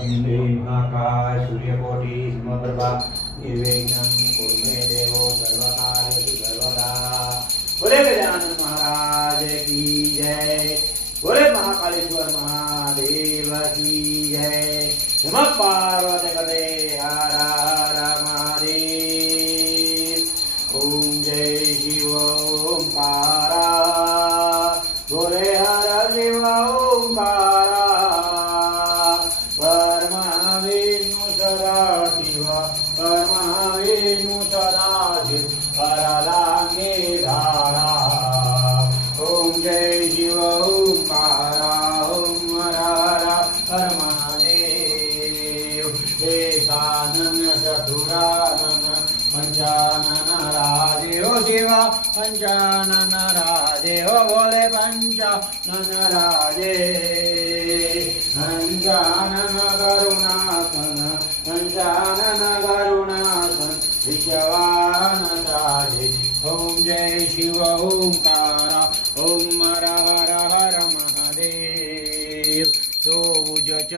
वक्रतुण्डे महाकाय सूर्यकोटि समप्रभा निर्विघ्नं कुरु मे देवो सर्वकार्येषु सर्वदा। बोले गजानन महाराज की जय। बोले महाकालेश्वर महादेव की जय। नमः पार्वती पते हर हर महादेव। ओम जय शिव ओंकारा। बोले हर शिव ओंकारा। परमा विष्णु सदा शिव परमा विष्णु सदा शिव परलांगे धारा। ओम जय शिव ओंकारा। ओम हर हर हर महादेव। एकानन चतुरानन पंचानन राजे हो शिवा पंचानन राजे हो बोले पंचानन राजे। पंचानन करुणासन पंचानन करुणासन विश्वान राजे। ओम जय शिव ओंकारा। ओम हर हर हर महादेव। तो